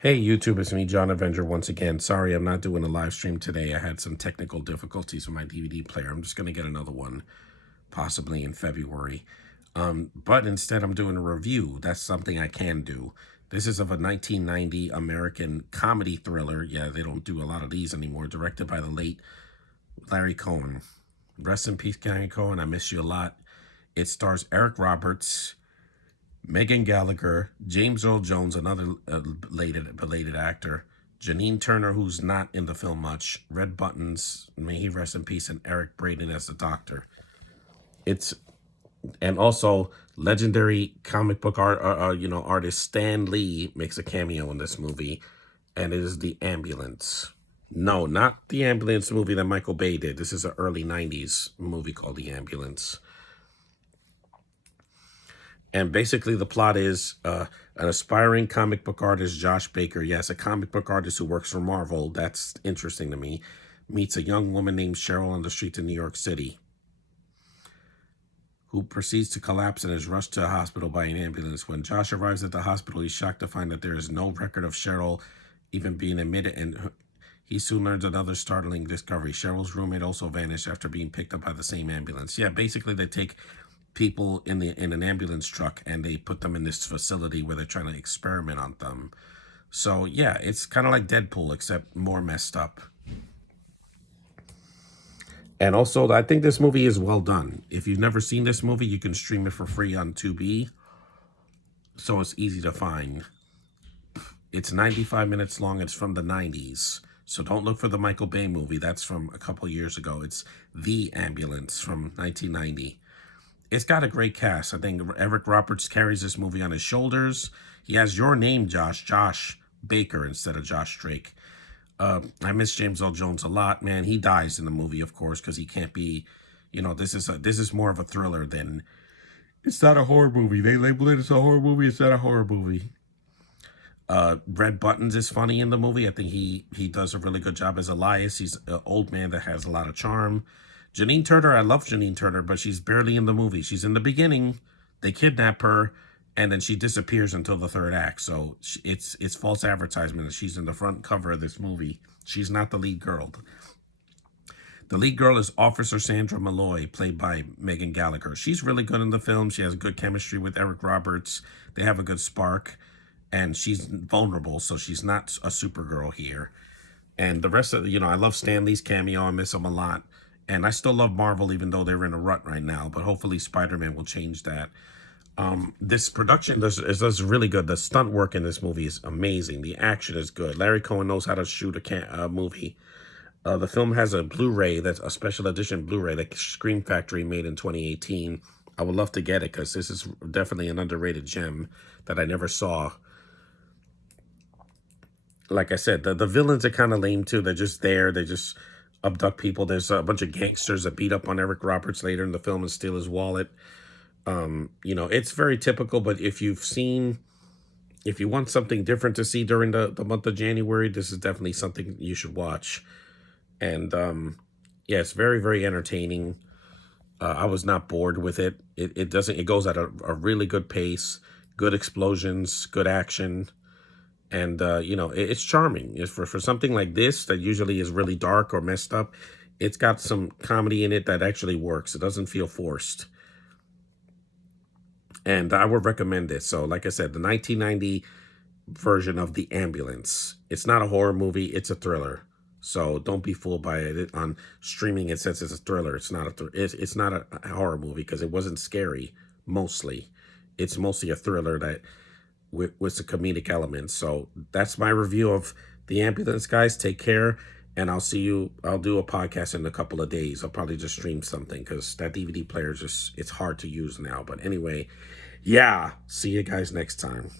Hey YouTube, it's me, John Avenger, once again. Sorry, I'm not doing a live stream today. I had some technical difficulties with my DVD player. I'm just going to get another one, possibly in February. But instead, I'm doing a review. That's something I can do. This is of a 1990 American comedy thriller. Yeah, they don't do a lot of these anymore. Directed by the late Larry Cohen. Rest in peace, Larry Cohen. I miss you a lot. It stars Eric Roberts, Megan Gallagher, James Earl Jones, another belated actor, Janine Turner, who's not in the film much, Red Buttons, may he rest in peace, and Eric Braeden as the Doctor. It's and also legendary comic book artist Stan Lee makes a cameo in this movie, and it is The Ambulance. No, not the Ambulance movie that Michael Bay did. This is an early '90s movie called The Ambulance. And basically, the plot is an aspiring comic book artist, Josh Baker, yes, a comic book artist who works for Marvel, that's interesting to me, meets a young woman named Cheryl on the streets of New York City, who proceeds to collapse and is rushed to a hospital by an ambulance. When Josh arrives at the hospital, he's shocked to find that there is no record of Cheryl even being admitted, and he soon learns another startling discovery. Cheryl's roommate also vanished after being picked up by the same ambulance. Yeah, basically they take people in an ambulance truck and they put them in this facility where they're trying to experiment on them. So yeah, it's kind of like Deadpool except more messed up. And also, I think this movie is well done. If you've never seen this movie, you can stream it for free on Tubi, so it's easy to find. It's 95 minutes long. It's from the 90s. So don't look for the Michael Bay movie. That's from a couple years ago. It's The Ambulance from 1990. It's got a great cast. I think Eric Roberts carries this movie on his shoulders. He has your name, Josh Baker, instead of Josh Drake. I miss James Earl Jones a lot, man. He dies in the movie, of course, because he can't be, this is more of a thriller than, it's not a horror movie. They label it as a horror movie. It's not a horror movie. Red Buttons is funny in the movie. I think he does a really good job as Elias. He's an old man that has a lot of charm. Janine Turner, I love Janine Turner, but she's barely in the movie. She's in the beginning. They kidnap her, and then she disappears until the third act. So it's false advertisement that she's in the front cover of this movie. She's not the lead girl. The lead girl is Officer Sandra Malloy, played by Megan Gallagher. She's really good in the film. She has good chemistry with Eric Roberts. They have a good spark, and she's vulnerable, so she's not a Supergirl here. And the rest of I love Stan Lee's cameo. I miss him a lot. And I still love Marvel, even though they're in a rut right now. But hopefully Spider-Man will change that. This production is really good. The stunt work in this movie is amazing. The action is good. Larry Cohen knows how to shoot a movie. The film has a Blu-ray, that's a special edition Blu-ray that Scream Factory made in 2018. I would love to get it because this is definitely an underrated gem that I never saw. Like I said, the villains are kind of lame too. They're just there. They just abduct people. There's a bunch of gangsters that beat up on Eric Roberts later in the film and steal his wallet. It's very typical, but if you want something different to see during the month of January, this is definitely something you should watch. And yeah, it's very, very entertaining. I was not bored with it. It goes at a really good pace, good explosions, good action. And, it's charming. It's for something like this that usually is really dark or messed up. It's got some comedy in it that actually works. It doesn't feel forced. And I would recommend it. So, like I said, the 1990 version of The Ambulance. It's not a horror movie. It's a thriller. So don't be fooled by it. On streaming, it says it's a thriller. It's not it's not a horror movie because it wasn't scary, mostly. It's mostly a thriller that with the comedic elements. So that's my review of The Ambulance, guys. Take care, and I'll do a podcast in a couple of days. I'll probably just stream something because that DVD player it's hard to use now. But anyway, yeah, see you guys next time.